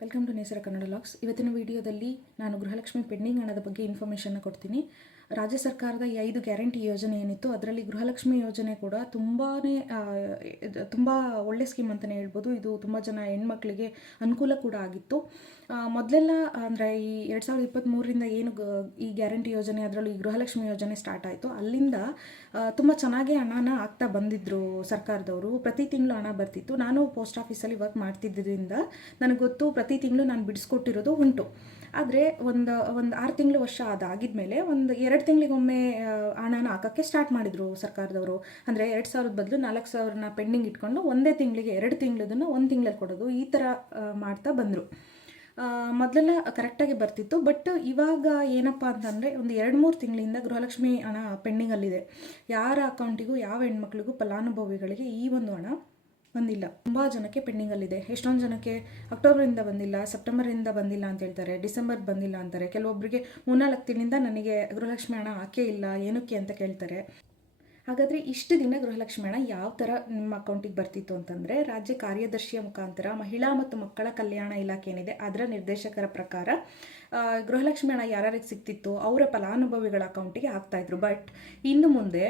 Welcome to Nesara Kannada ಲಾಕ್ಸ್ ಇವತ್ತಿನ ವಿಡಿಯೋದಲ್ಲಿ ನಾನು ಗೃಹಲಕ್ಷ್ಮಿ ಪೆಂಡಿಂಗ್ ಹಣದ ಬಗ್ಗೆ ಇನ್ಫಾರ್ಮೇಷನ್ನ ಕೊಡ್ತೀನಿ. ರಾಜ್ಯ ಸರ್ಕಾರದ ಈ ಐದು ಗ್ಯಾರಂಟಿ ಯೋಜನೆ ಏನಿತ್ತು, ಅದರಲ್ಲಿ ಗೃಹಲಕ್ಷ್ಮಿ ಯೋಜನೆ ಕೂಡ ತುಂಬಾ ತುಂಬ ಒಳ್ಳೆ ಸ್ಕೀಮ್ ಅಂತಲೇ ಹೇಳ್ಬೋದು. ಇದು ತುಂಬ ಜನ ಹೆಣ್ಮಕ್ಳಿಗೆ ಅನುಕೂಲ ಕೂಡ ಆಗಿತ್ತು. ಮೊದಲೆಲ್ಲ ಅಂದರೆ ಈ ಎರಡು ಸಾವಿರದ ಇಪ್ಪತ್ತ್ಮೂರರಿಂದ ಏನು ಈ ಗ್ಯಾರಂಟಿ ಯೋಜನೆ, ಅದರಲ್ಲೂ ಈ ಗೃಹಲಕ್ಷ್ಮಿ ಯೋಜನೆ ಸ್ಟಾರ್ಟ್ ಆಯಿತು. ಅಲ್ಲಿಂದ ತುಂಬ ಚೆನ್ನಾಗಿ ಹಣನ ಆಗ್ತಾ ಬಂದಿದ್ದರು ಸರ್ಕಾರದವರು. ಪ್ರತಿ ತಿಂಗಳು ಹಣ ಬರ್ತಿತ್ತು. ನಾನು ಪೋಸ್ಟ್ ಆಫೀಸಲ್ಲಿ ವರ್ಕ್ ಮಾಡ್ತಿದ್ದರಿಂದ ನನಗೆ ಗೊತ್ತು ಪ್ರತಿ ತಿಂಗಳು ನಾನು ಬಿಡಿಸ್ಕೊಟ್ಟಿರೋದು ಉಂಟು. ಆದರೆ ಒಂದು ಒಂದು ಆರು ತಿಂಗಳು ವರ್ಷ ಅದಾಗಿದ್ಮೇಲೆ ಒಂದು ಎರಡು ತಿಂಗಳಿಗೊಮ್ಮೆ ಹಣನ ಹಾಕೋಕ್ಕೆ ಸ್ಟಾರ್ಟ್ ಮಾಡಿದರು ಸರ್ಕಾರದವರು. ಅಂದರೆ ಎರಡು ಸಾವಿರದ ಬದಲು ನಾಲ್ಕು ಸಾವಿರನ ಪೆಂಡಿಂಗ್ ಇಟ್ಕೊಂಡು ಒಂದೇ ತಿಂಗಳಿಗೆ ಎರಡು ತಿಂಗಳದನ್ನು ಒಂದು ತಿಂಗಳಲ್ಲಿ ಕೊಡೋದು ಈ ಥರ ಮಾಡ್ತಾ ಬಂದರು. ಮೊದಲೆಲ್ಲ ಕರೆಕ್ಟಾಗಿ ಬರ್ತಿತ್ತು, ಬಟ್ ಇವಾಗ ಏನಪ್ಪ ಅಂತಂದರೆ ಒಂದು ಎರಡು ಮೂರು ತಿಂಗಳಿಂದ ಗೃಹಲಕ್ಷ್ಮಿ ಹಣ ಪೆಂಡಿಂಗಲ್ಲಿದೆ ಯಾರ ಅಕೌಂಟಿಗೂ ಯಾವ ಹೆಣ್ಮಕ್ಳಿಗೂ ಫಲಾನುಭವಿಗಳಿಗೆ ಈ ಒಂದು ಹಣ ಬಂದಿಲ್ಲ. ತುಂಬ ಜನಕ್ಕೆ ಪೆಂಡಿಂಗಲ್ಲಿದೆ. ಎಷ್ಟೊಂದು ಜನಕ್ಕೆ ಅಕ್ಟೋಬರಿಂದ ಬಂದಿಲ್ಲ, ಸೆಪ್ಟೆಂಬರಿಂದ ಬಂದಿಲ್ಲ ಅಂತ ಹೇಳ್ತಾರೆ, ಡಿಸೆಂಬರ್ ಬಂದಿಲ್ಲ ಅಂತಾರೆ. ಕೆಲವೊಬ್ಬರಿಗೆ ಮೂರ್ನಾಲ್ಕು ತಿಂಗಳಿಂದ ನನಗೆ ಗೃಹಲಕ್ಷ್ಮಿ ಹಣ ಹಾಕೇ ಇಲ್ಲ, ಏನಕ್ಕೆ ಅಂತ ಕೇಳ್ತಾರೆ. ಹಾಗಾದರೆ ಇಷ್ಟು ದಿನ ಗೃಹಲಕ್ಷ್ಮಿ ಹಣ ಯಾವ ಥರ ನಿಮ್ಮ ಅಕೌಂಟಿಗೆ ಬರ್ತಿತ್ತು ಅಂತಂದರೆ, ರಾಜ್ಯ ಕಾರ್ಯದರ್ಶಿಯ ಮುಖಾಂತರ ಮಹಿಳಾ ಮತ್ತು ಮಕ್ಕಳ ಕಲ್ಯಾಣ ಇಲಾಖೆ ಏನಿದೆ, ಅದರ ನಿರ್ದೇಶಕರ ಪ್ರಕಾರ ಗೃಹಲಕ್ಷ್ಮಿ ಹಣ ಯಾರ್ಯಾರಿಗೆ ಸಿಗ್ತಿತ್ತು, ಅವರ ಫಲಾನುಭವಿಗಳ ಅಕೌಂಟಿಗೆ ಹಾಕ್ತಾಯಿದ್ರು ಬಟ್ ಇನ್ನು ಮುಂದೆ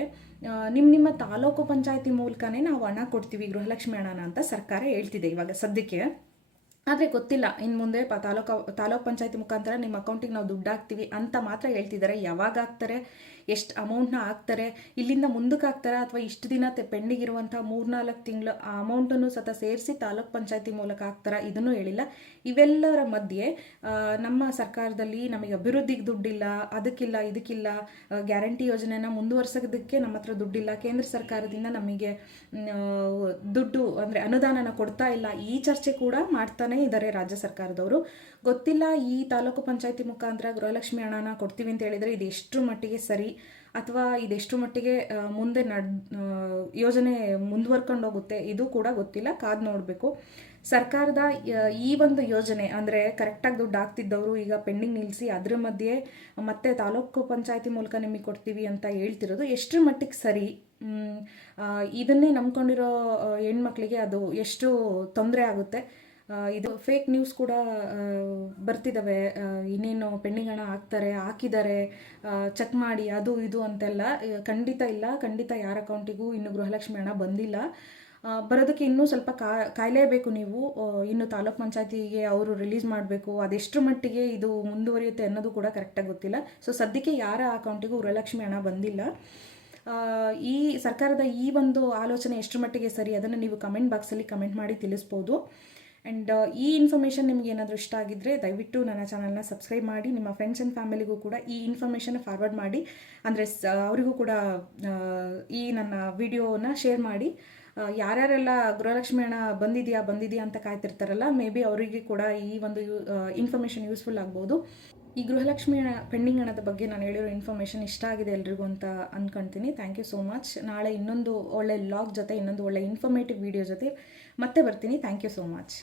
ನಿಮ್ಮ ನಿಮ್ಮ ತಾಲೂಕು ಪಂಚಾಯತಿ ಮೂಲಕನೇ ನಾವು ಹಣ ಕೊಡ್ತೀವಿ ಗೃಹಲಕ್ಷ್ಮಿ ಹಣನ ಅಂತ ಸರ್ಕಾರ ಹೇಳ್ತಿದೆ ಇವಾಗ ಸದ್ಯಕ್ಕೆ. ಆದರೆ ಗೊತ್ತಿಲ್ಲ ಇನ್ನು ಮುಂದೆ ಪ, ತಾಲೂಕು ತಾಲೂಕು ಪಂಚಾಯತಿ ಮುಖಾಂತರ ನಿಮ್ಮ ಅಕೌಂಟಿಗೆ ನಾವು ದುಡ್ಡು ಹಾಕ್ತೀವಿ ಅಂತ ಮಾತ್ರ ಹೇಳ್ತಿದ್ದಾರೆ. ಯಾವಾಗ ಹಾಕ್ತಾರೆ? ಎಷ್ಟು ಅಮೌಂಟ್ನ ಹಾಕ್ತಾರೆ, ಇಲ್ಲಿಂದ ಮುಂದಕ್ಕೆ ಹಾಕ್ತಾರೆ ಅಥವಾ ಇಷ್ಟು ದಿನ ಪೆಂಡಿಂಗ್ ಇರುವಂಥ ಮೂರ್ನಾಲ್ಕು ತಿಂಗಳು ಆ ಅಮೌಂಟನ್ನು ಸತ ಸೇರಿಸಿ ತಾಲೂಕ್ ಪಂಚಾಯತಿ ಮೂಲಕ ಹಾಕ್ತಾರೆ ಇದನ್ನು ಹೇಳಿಲ್ಲ. ಇವೆಲ್ಲರ ಮಧ್ಯೆ ನಮ್ಮ ಸರ್ಕಾರದಲ್ಲಿ ನಮಗೆ ಅಭಿವೃದ್ಧಿಗೆ ದುಡ್ಡಿಲ್ಲ, ಅದಕ್ಕಿಲ್ಲ, ಇದಕ್ಕಿಲ್ಲ ಗ್ಯಾರಂಟಿ ಯೋಜನೆನ ಮುಂದುವರ್ಸೋದಕ್ಕೆ ನಮ್ಮ ಹತ್ರ ದುಡ್ಡಿಲ್ಲ. ಕೇಂದ್ರ ಸರ್ಕಾರದಿಂದ ನಮಗೆ ದುಡ್ಡು ಅಂದರೆ ಅನುದಾನನ ಕೊಡ್ತಾ ಇಲ್ಲ. ಈ ಚರ್ಚೆ ಕೂಡ ಮಾಡ್ತಾನೆ ಇದ್ದಾರೆ ರಾಜ್ಯ ಸರ್ಕಾರದವರು. ಗೊತ್ತಿಲ್ಲ ಈ ತಾಲೂಕು ಪಂಚಾಯತಿ ಮುಖಾಂತರ ಗೃಹಲಕ್ಷ್ಮಿ ಹಣನ ಕೊಡ್ತೀವಿ ಅಂತ ಹೇಳಿದರೆ ಇದು ಎಷ್ಟು ಮಟ್ಟಿಗೆ ಸರಿ ಅಥವಾ ಇದೆಷ್ಟು ಮಟ್ಟಿಗೆ ಮುಂದೆ ನಡ್ ಯೋಜನೆ ಮುಂದುವರ್ಕೊಂಡು ಹೋಗುತ್ತೆ ಇದು ಕೂಡ ಗೊತ್ತಿಲ್ಲ. ಕಾದು ನೋಡಬೇಕು. ಸರ್ಕಾರದ ಈ ಒಂದು ಯೋಜನೆ, ಅಂದರೆ ಕರೆಕ್ಟಾಗಿ ದುಡ್ಡು ಆಗ್ತಿದ್ದವರು ಈಗ ಪೆಂಡಿಂಗ್ ನಿಲ್ಲಿಸಿ ಅದರ ಮಧ್ಯೆ ಮತ್ತೆ ತಾಲೂಕು ಪಂಚಾಯತಿ ಮೂಲಕ ನಿಮಗೆ ಕೊಡ್ತೀವಿ ಅಂತ ಹೇಳ್ತಿರೋದು, ಎಷ್ಟರ ಮಟ್ಟಿಗೆ ಸರಿ? ಇದನ್ನೇ ನಂಬ್ಕೊಂಡಿರೋ ಹೆಣ್ಮಕ್ಳಿಗೆ ಅದು ಎಷ್ಟು ತೊಂದರೆ ಆಗುತ್ತೆ. ಇದು ಫೇಕ್ ನ್ಯೂಸ್ ಕೂಡ ಬರ್ತಿದ್ದಾವೆ ಇನ್ನೇನು ಪೆಂಡಿಂಗ್ ಹಣ ಹಾಕ್ತಾರೆ ಹಾಕಿದ್ದಾರೆ ಚೆಕ್ ಮಾಡಿ, ಅದು ಇದು ಅಂತೆಲ್ಲ. ಖಂಡಿತ ಇಲ್ಲ, ಖಂಡಿತ ಯಾರ ಅಕೌಂಟಿಗೂ ಇನ್ನು ಗೃಹಲಕ್ಷ್ಮಿ ಹಣ ಬಂದಿಲ್ಲ. ಬರೋದಕ್ಕೆ ಇನ್ನೂ ಸ್ವಲ್ಪ ಕಾಯಲೇಬೇಕು ನೀವು. ಇನ್ನು ತಾಲೂಕ್ ಪಂಚಾಯತಿಗೆ ಅವರು ರಿಲೀಸ್ ಮಾಡಬೇಕು. ಅದೆಷ್ಟು ಮಟ್ಟಿಗೆ ಇದು ಮುಂದುವರಿಯುತ್ತೆ ಅನ್ನೋದು ಕೂಡ ಕರೆಕ್ಟಾಗಿ ಗೊತ್ತಿಲ್ಲ. ಸೊ ಸದ್ಯಕ್ಕೆ ಯಾರ ಅಕೌಂಟಿಗೂ ಗೃಹಲಕ್ಷ್ಮಿ ಹಣ ಬಂದಿಲ್ಲ. ಈ ಸರ್ಕಾರದ ಈ ಒಂದು ಆಲೋಚನೆ ಎಷ್ಟು ಮಟ್ಟಿಗೆ ಸರಿ, ಅದನ್ನು ನೀವು ಕಮೆಂಟ್ ಬಾಕ್ಸಲ್ಲಿ ಕಮೆಂಟ್ ಮಾಡಿ ತಿಳಿಸ್ಬೋದು. ಆ್ಯಂಡ್ ಈ ಇನ್ಫಾರ್ಮೇಷನ್ ನಿಮ್ಗೆ ಏನಾದರೂ ಇಷ್ಟ ಆಗಿದ್ದರೆ ದಯವಿಟ್ಟು ನನ್ನ ಚಾನಲ್ನ ಸಬ್ಸ್ಕ್ರೈಬ್ ಮಾಡಿ, ನಿಮ್ಮ ಫ್ರೆಂಡ್ಸ್ ಆ್ಯಂಡ್ ಫ್ಯಾಮಿಲಿಗೂ ಕೂಡ ಈ ಇನ್ಫಾರ್ಮೇಷನ್ ಫಾರ್ವರ್ಡ್ ಮಾಡಿ. ಅಂದರೆ ಸ, ಅವರಿಗೂ ಕೂಡ ಈ ನನ್ನ ವಿಡಿಯೋನ ಶೇರ್ ಮಾಡಿ. ಯಾರ್ಯಾರೆಲ್ಲ ಗೃಹಲಕ್ಷ್ಮಿ ಹಣ ಬಂದಿದೆಯಾ ಬಂದಿದೆಯಾ ಅಂತ ಕಾಯ್ತಿರ್ತಾರಲ್ಲ ಮೇ ಬಿ ಅವರಿಗೆ ಕೂಡ ಈ ಒಂದು ಇನ್ಫಾರ್ಮೇಷನ್ ಯೂಸ್ಫುಲ್ ಆಗ್ಬೋದು. ಈ ಗೃಹಲಕ್ಷ್ಮಿ ಹಣ ಪೆಂಡಿಂಗ್ ಹಣದ ಬಗ್ಗೆ ನಾನು ಹೇಳಿರೋ ಇನ್ಫಾರ್ಮೇಷನ್ ಇಷ್ಟ ಆಗಿದೆ ಎಲ್ರಿಗೂ ಅಂತ ಅಂದ್ಕೊಳ್ತೀನಿ ಥ್ಯಾಂಕ್ ಯು ಸೋ ಮಚ್ ನಾಳೆ ಇನ್ನೊಂದು ಒಳ್ಳೆ ಲಾಗ್ ಜೊತೆ, ಇನ್ನೊಂದು ಒಳ್ಳೆ ಇನ್ಫಾರ್ಮೇಟಿವ್ ವಿಡಿಯೋ ಜೊತೆ ಮತ್ತೆ ಬರ್ತೀನಿ. Thank you so much